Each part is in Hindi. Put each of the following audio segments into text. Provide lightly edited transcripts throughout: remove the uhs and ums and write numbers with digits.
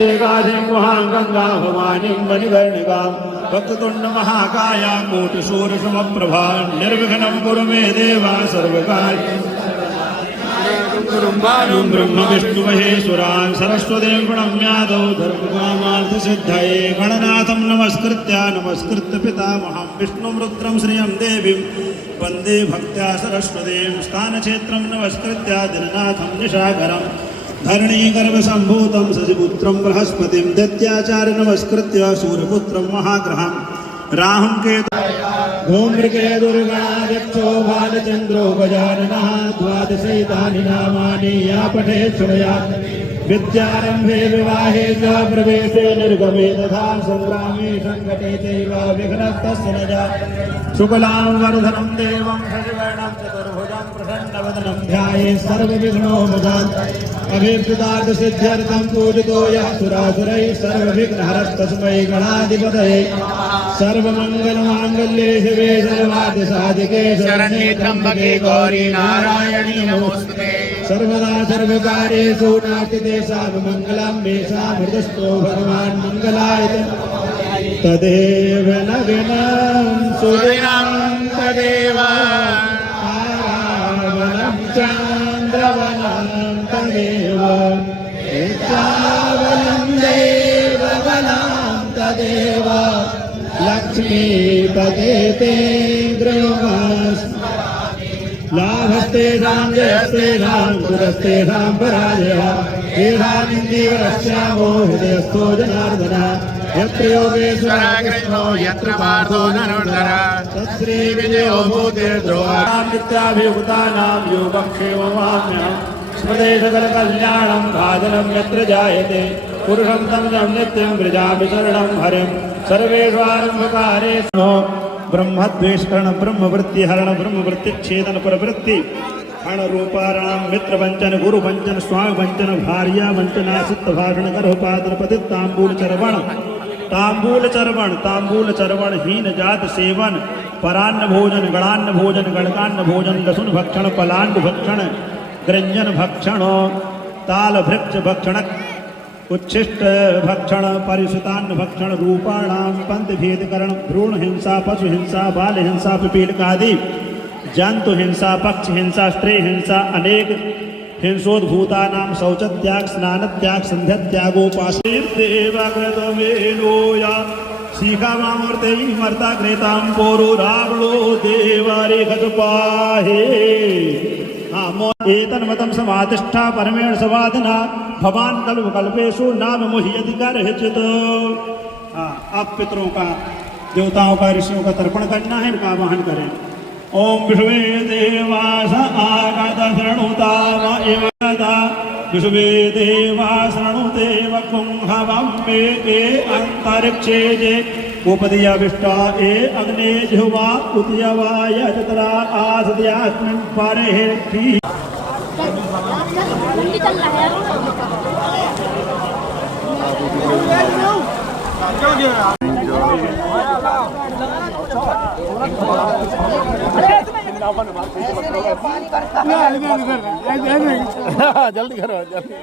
गंगा भवानी मणिवर्णिका वक्रतुंड महाकाया कोटिसूर्यसमप्रभा निर्विघ्नं कुरु मे देवा सर्वकार्येषु ब्रह्म विष्णु महेश्वरान् सरस्वतीं प्रणम्यादौ धर्मकामार्थसिद्धये गणनाथं नमस्कृत्य पितामहं विष्णुं रुद्रं श्रियं देवीं वन्दे भक्त्या सरस्वतीं स्थानक्षेत्रं नमस्कृत्य दिननाथं निशाकरं धरणीगर्भसम्भूतं शशिपुत्रं बृहस्पतिं दैत्याचार्य नमस्कृत्य सूर्यपुत्रं महाग्रहं राहुं केतु धूम्रके दुर्गणाध्यक्षो बालचन्द्रो गजाननः द्वादशैतानि नामानि या पठेत् शृणुयात् विद्यारम्भे विवाहे च प्रवेशे निर्गमे तथा संग्रामे सङ्कटे चैव विघ्नस्तस्य न जात् शुक्लां वरदनं देवं शशिवर्णं चतुर्भुजं प्रसन्नवदनं ध्यायेत् सर्वविघ्नोपशान्त अभिप्सितार्थसिद्ध्यर्थं पूजितो यः सुरासुरैः सर्वविघ्नहरस्तस्मै गणाधिपतये सर्वमङ्गलमाङ्गल्ये शिवे सर्वार्थसाधिके शरण्ये त्र्यम्बके गौरी नारायणी नमोस्तुते सर्वदा सर्वकार्येषु नास्ति तेषां मङ्गलं मेषामृतस्थो भगवान् मङ्गलाय तदेव नगनं सुदिनं तदेव आरावनं चान्द्रवनं तदेव चावलं देववनं तदेव लक्ष्मीपते ते गृहस् लाभस्तेषां जयस्तेषां पुरस्तेषां पराजयः येषामिन्दीवरस्यामो हृदयस्थो जनार्दनः यत्र योगेश्वरः कृष्णो यत्र पार्थो धनुर्धरः तत्श्रीविजयो भूतिर्ध्रुवः नित्याभियुक्तानां योगक्षेममाम्यहं स्मृते सकलकल्याणं भाजनं यत्र जायते पुरुषं तं नित्यं व्रजामि शरणं हरिं सर्वेष्वारम्भकारेषु ब्रह्मद्वेषकरण ब्रह्मवृत्तिहरण ब्रह्मवृत्तिच्छेदन परवृत्ति हणरूपाणां मित्रवंचन गुरुवंचन स्वामिवंचन भार्या वंचनासित भाषण गर्भपातन पतित तांबूल चरवण हीन जात सेवन परान्न भोजन गणान्न भोजन गणकान्न भोजन लसुन भक्षण पलांड भक्षण ग्रंजन भक्षण ताल भृक्ष भक्षण उच्छिष्ट भक्षण परिसुतान्न भक्षण रूपाणां पंथ भेदकरण भ्रूण हिंसा पशु हिंसा बाल हिंसा पिपीलकादि जंतु हिंसा पक्ष हिंसा स्त्री हिंसा अनेक हिंसोद्भूतानां शौचत्याग स्नानत्याग संध्यात्यागोपासेर्देवाग्रतमेनोया शिखामामूर्ते मर्ता क्रेतां पोरो रावणो देवारेखतुपाहे एतन्मतं समातिष्ठा परमेण सवादना भवान कल्पेशु नाम मुह्यति करहिचित। अब पितरों का देवताओं का ऋषियों का तर्पण करना है, इनका आवाहन करें। ओम विश्वे देवास आगत शृणुताम एवदा विश्वे देवा शृणुते वकुंहवं मे ए अंतरिक्षे जे उपदिया विष्टा ए अग्ने जिह्वा उद्यवाय चतरा आसद्यास्मिन् परे थी जल्दी करो जल्दी।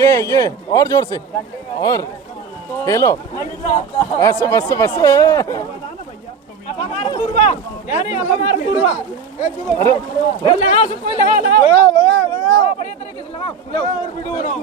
ये और जोर से और खेलो बस बस बस। अरे लगाओ कोई लगाओ बढ़िया तरीके से लगाओ वीडियो बनाओ।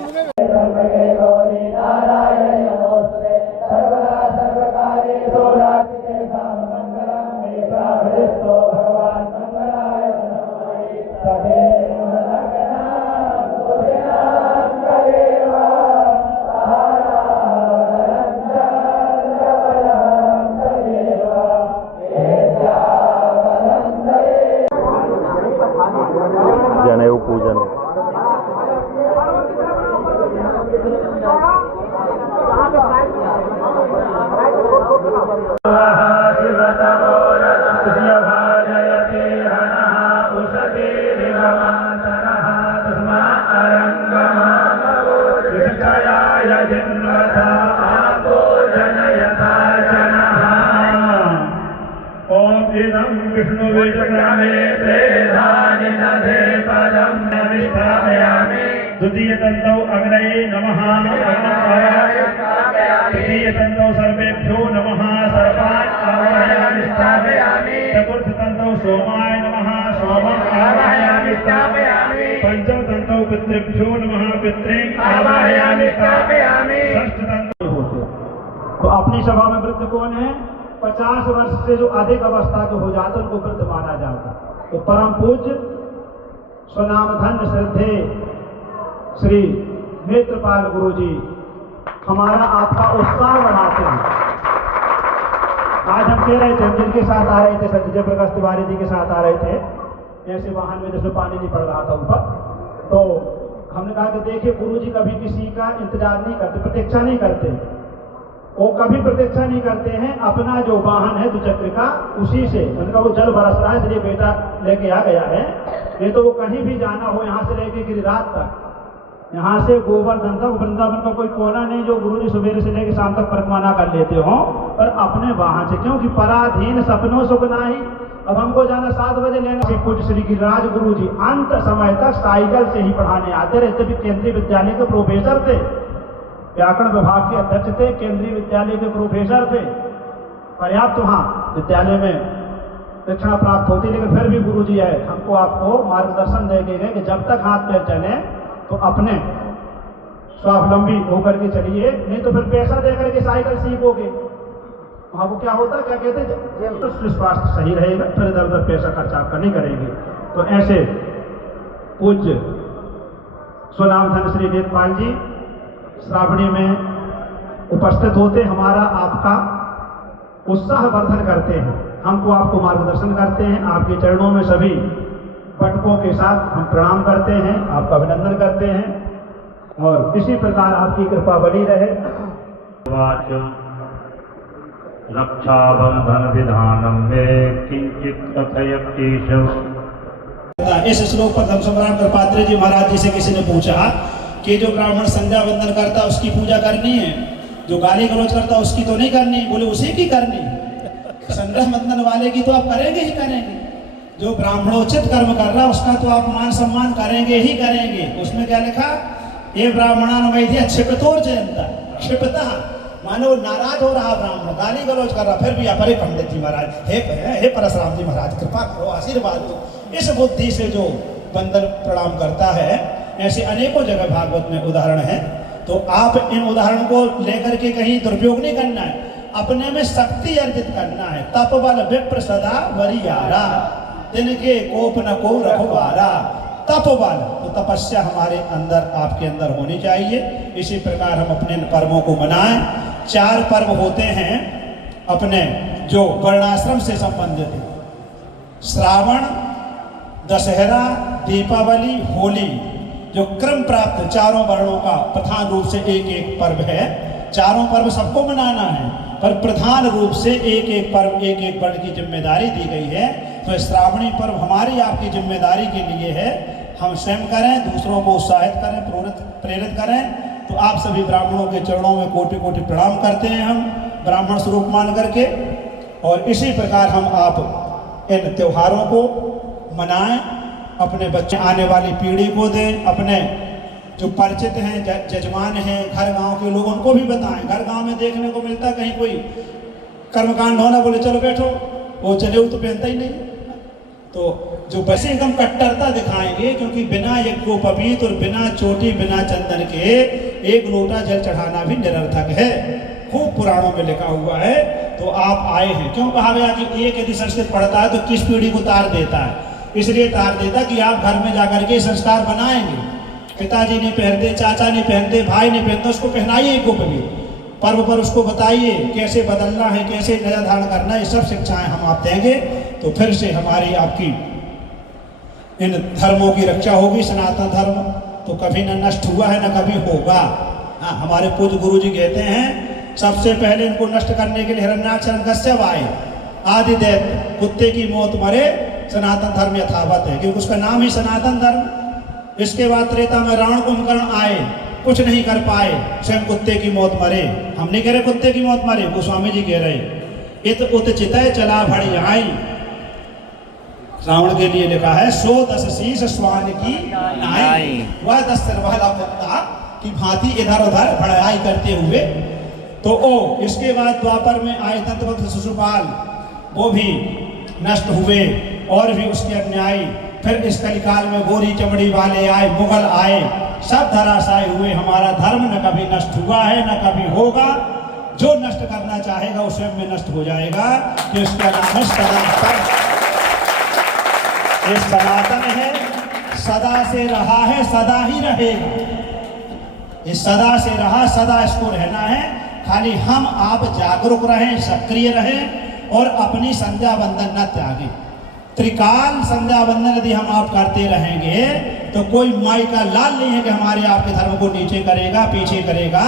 जनेऊ पूजन द्वितीय तन्तौ अग्नये नमः तृतीय तन्तौ सर्वेभ्यो नमः सर्वान् आवाहयामि स्थापयामि चतुर्थ तन्तौ सोमाय नमः सोमम् आवाहयामि स्थापयामि पंचम तन्तौ पितृभ्यो नमः पितॄन् आवाहयामि स्थापयामि षष्ठ तन्तौ होते। तो अपनी सभा में वृद्ध कौन है? 50 वर्ष से जो अधिक अवस्था के हो जाते उनको वृद्ध माना जाता। तो परम पूज्य स्वनाम धन्य श्रद्धे श्री नेत्रपाल गुरु जी हमारा आपका उत्साह बढ़ाते हैं। आज हम कह रहे थे, हम जिनके साथ आ रहे थे, सत्य प्रकाश तिवारी जी के साथ आ रहे थे, ऐसे वाहन में जिसमें पानी नहीं पड़ रहा था ऊपर, तो हमने कहा कि देखिए गुरु जी कभी किसी का इंतजार नहीं करते, प्रतीक्षा नहीं करते, वो कभी प्रतीक्षा नहीं करते हैं। अपना जो वाहन है द्विचक्र का, उसी से उनका वो जल बरस रहा है, इसलिए बेटा लेके आ गया है। ये तो वो कहीं भी जाना हो, यहाँ से लेके गिरिराज तक, यहाँ से गोवर्धन तक, वृंदावन का कोई कोना नहीं जो गुरु जी सुबह से लेकर शाम तक परिक्रमा कर लेते हो, पर अपने वाहन से, क्योंकि पराधीन सपनों सुख नाही। अब हमको जाना 7 बजे लेना से पूज्य श्री गिरिराज गुरु जी अंत समय तक साइकिल से ही पढ़ाने आते रहते। भी केंद्रीय विद्यालय के प्रोफेसर थे, व्याकरण विभाग के अध्यक्ष थे, केंद्रीय विद्यालय के प्रोफेसर थे। पर्याप्त वहाँ विद्यालय में शिक्षा प्राप्त होती, लेकिन फिर भी गुरु जी है हमको आपको मार्गदर्शन दे के गए कि जब तक हाथ पैर चले तो अपने स्वावलंबी होकर के चलिए, नहीं तो फिर पैसा दे करके साइकिल सीखोगे। वहाँ को क्या होता, क्या कहते, तो स्वास्थ्य सही रहेगा, फिर इधर उधर पैसा खर्चा आपका नहीं करेंगे। तो ऐसे पूज्य स्वनाम धन श्री नेत्रपाल जी श्रावणी में उपस्थित होते, हमारा आपका उत्साह वर्धन करते हैं, हमको आपको मार्गदर्शन करते हैं। आपके चरणों में सभी बटकों के साथ हम प्रणाम करते हैं, आपका अभिनंदन करते हैं, और इसी प्रकार आपकी कृपा बनी रहे। रक्षाबंधन विधानम में किंचित कथय केशव। इस श्लोक पर धर्मसम्राट कृपात्रे जी महाराज जी से किसी ने पूछा कि जो ब्राह्मण संध्या वंदन करता उसकी पूजा करनी है, जो गाली गलौज करता उसकी तो नहीं करनी। बोले उसी की करनी, संध्या वंदन वाले की तो आप करेंगे ही करेंगे। जो ब्राह्मणोचित कर्म कर रहा उसका तो आप मान सम्मान करेंगे ही करेंगे। उसमें क्या लिखा, ये ब्राह्मणान वैद्य क्षिपतोर जयंता, क्षिपता मानो नाराज हो रहा ब्राह्मण, गाली गलौज कर रहा, फिर भी आप अरे पंडित जी महाराज, हे परशुराम जी महाराज कृपा करो, आशीर्वाद दो। इस बुद्धि से जो वंदन प्रणाम करता है, ऐसे अनेकों जगह भागवत में उदाहरण है। तो आप इन उदाहरणों को लेकर के कहीं दुरुपयोग नहीं करना है, अपने में शक्ति अर्जित करना है। तप बल विप्र सदा वरियारा, तिनके कोप न को रखवारा। तप बल, तो तपस्या हमारे अंदर, आपके अंदर होनी चाहिए। इसी प्रकार हम अपने पर्वों को मनाएं। 4 पर्व होते हैं अपने जो वर्णाश्रम से संबंधित है, श्रावण, दशहरा, दीपावली, होली, जो क्रम प्राप्त चारों वर्णों का प्रधान रूप से एक एक पर्व है। चारों पर्व सबको मनाना है, पर प्रधान रूप से एक एक पर्व एक एक वर्ण की जिम्मेदारी दी गई है। तो श्रावणी पर्व हमारी आपकी जिम्मेदारी के लिए है, हम स्वयं करें, दूसरों को उत्साहित करें, प्रेरित करें। तो आप सभी ब्राह्मणों के चरणों में कोटि कोटि प्रणाम करते हैं हम ब्राह्मण स्वरूप मान करके। और इसी प्रकार हम आप इन त्योहारों को मनाएं, अपने बच्चे आने वाली पीढ़ी को दें, अपने जो परिचित हैं, जजमान हैं, घर गांव के लोग, उनको भी बताएं। घर गांव में देखने को मिलता कहीं कोई कर्मकांड होना, बोले चलो बैठो, वो चले तो पहनता ही नहीं। तो जो बसे एकदम कट्टरता दिखाएंगे, क्योंकि बिना यज्ञोपवीत और बिना चोटी बिना चंदन के एक लोटा जल चढ़ाना भी निरर्थक है, खूब पुराणों में लिखा हुआ है। तो आप आए हैं, क्यों कहा गया कि एक यदि संस्कृत पढ़ता है तो किस पीढ़ी को तार देता है, इसलिए तार देता कि आप घर में जाकर के संस्कार बनाएंगे। पिताजी नहीं पहनते, चाचा नहीं पहनते, भाई नहीं पहनते, उसको पहनाइए यज्ञोपवीत। पर्व पर उसको बताइए कैसे बदलना है, कैसे नया धारण करना है, ये सब शिक्षाएं हम आप देंगे। तो फिर से हमारी आपकी इन धर्मों की रक्षा होगी। सनातन धर्म तो कभी न नष्ट हुआ है, न कभी होगा। हाँ, हमारे पूज्य गुरु जी कहते हैं सबसे पहले इनको नष्ट करने के लिए हिरण्याक्ष कश्यप आए, आदि दैत्य, कुत्ते की मौत मरे, सनातन धर्म यथावत है, क्योंकि उसका नाम ही सनातन धर्म। इसके बाद त्रेता में रावण कुंभकर्ण आए, कुछ नहीं कर पाए, स्वयं कुत्ते की मौत मरे। हम नहीं कह रहे कुत्ते की मौत मरे, गोस्वामी जी कह रहे इत उत चितय चला भड़ी आई। रावण के लिए लिखा है, सो 10 शीश श्वान की नाई, वह 10 सिर वाला कुत्ता की भांति इधर उधर भड़ाई करते हुए। तो इसके बाद द्वापर में आए दंतवक्र शिशुपाल, वो भी नष्ट हुए और भी उसके अन्यायी। फिर इस कलिकाल में गोरी चमड़ी वाले आए, मुगल आए, सब धराशायी हुए। हमारा धर्म न कभी नष्ट हुआ है न कभी होगा। जो नष्ट करना चाहेगा उस स्वयं में नष्ट हो जाएगा, कि उसका नाम है सनातन। ये सनातन है, सदा से रहा है, सदा ही रहेगा। ये सदा से रहा, सदा इसको रहना है। खाली हम आप जागरूक रहें, सक्रिय रहें और अपनी संध्या वंदन न त्यागें। त्रिकाल संध्या वंदन यदि हम आप करते रहेंगे तो कोई माई का लाल नहीं है कि हमारे आपके धर्म को नीचे करेगा, पीछे करेगा।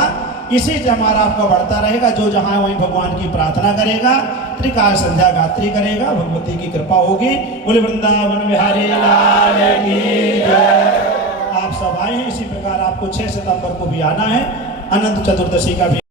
इसी से हमारा आपका बढ़ता रहेगा। जो जहाँ वहीं भगवान की प्रार्थना करेगा, त्रिकाल संध्या गात्री करेगा, भगवती की कृपा होगी। बोले वृंदावन बिहारी लाल की जय। आप सब आए हैं, इसी प्रकार आपको 6 सितंबर को भी आना है, अनंत चतुर्दशी का भी